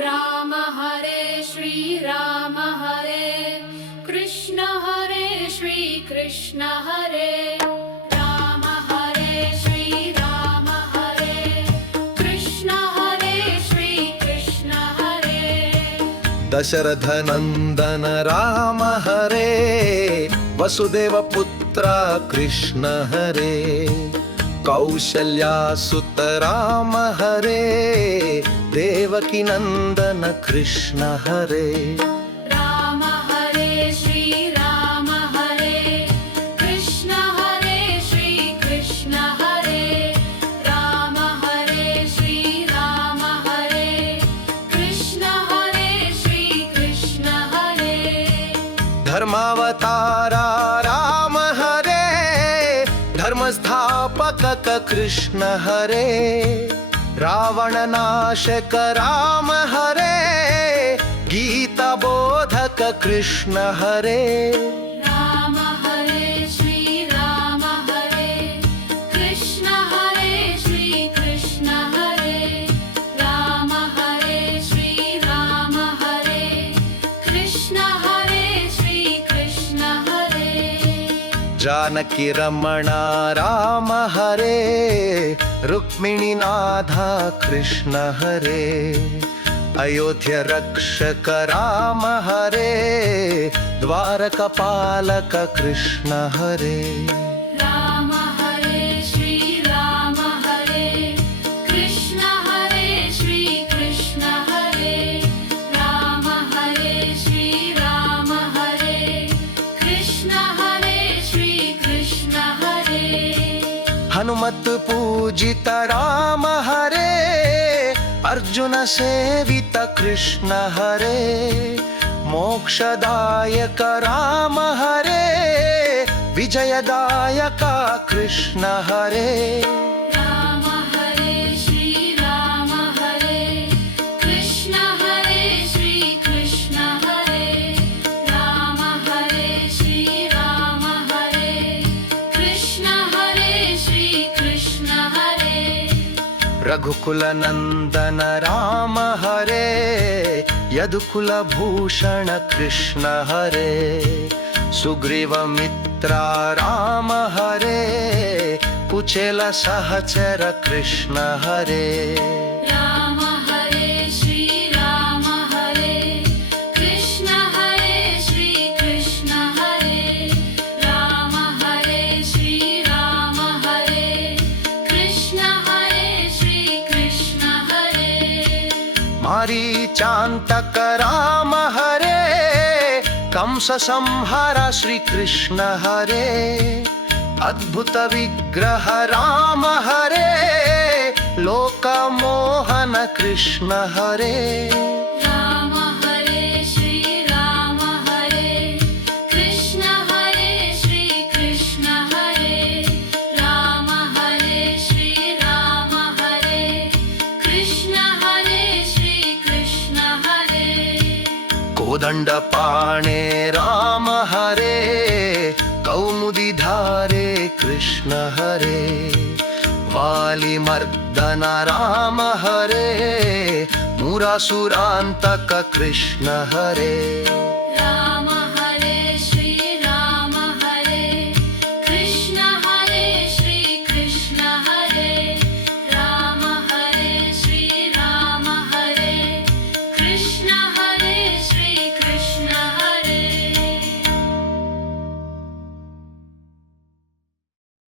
राम हरे श्रीराम हरे कृष्ण हरे श्री कृष्ण हरे राम हरे श्रीराम हरे कृष्ण हरे श्री कृष्ण हरे दशरथ नंदन राम हरे वसुदेव पुत्र कृष्ण हरे कौशल्यासुत राम हरे देवकी नंदन कृष्ण हरे राम हरे श्रीराम हरे कृष्ण हरे श्री कृष्ण हरे राम हरे श्रीराम हरे कृष्ण हरे श्री कृष्ण हरे धर्मावतारा राम हरे धर्म स्थापक कृष्ण हरे रावण नाशक राम हरे गीता बोधक कृष्ण हरे राम हरे श्रीराम हरे कृष्ण हरे श्री कृष्ण हरे राम हरे श्रीराम हरे कृष्ण हरे श्री कृष्ण हरे जानकी रमण राम हरे रुक्मिणी नाथा कृष्ण हरे अयोध्या रक्षक राम हरे द्वारकापालक कृष्ण हरे राम हरे श्रीराम हरे कृष्ण हरे श्री कृष्ण हरे राम हरे श्रीराम हरे कृष्ण हरे श्री कृष्ण हरे हनुमत पूजित राम हरे अर्जुन सेवित कृष्ण हरे मोक्षदायक राम हरे विजयदायक कृष्ण हरे राम हरे श्रीराम हरे कृष्ण हरे श्री कृष्ण हरे राम हरे श्रीराम हरे कृष्ण हरे श्री कृष्ण हरे रघुकुल नंदन राम हरे यदुकुल भूषण कृष्ण हरे सुग्रीव मित्र राम हरे कुचेल सहचर कृष्ण हरे राम हरे श्रीराम हरे कृष्ण हरे श्री कृष्ण हरे राम हरे श्रीराम हरे कृष्ण हरे श्री कृष्ण हरे मारीचांतक राम हरे कंस संहार श्री कृष्ण हरे अद्भुत विग्रह राम हरे लोक मोहन कृष्ण हरे राम हरे श्रीराम हरे कृष्ण हरे श्री कृष्ण हरे राम हरे श्रीराम हरे कृष्ण हरे श्री कृष्ण हरे कोदंड पाणे राम हरे कौमुदी धारे कृष्ण हरे वाली मर्दन राम हरे मुरासुरांतक कृष्ण हरे राम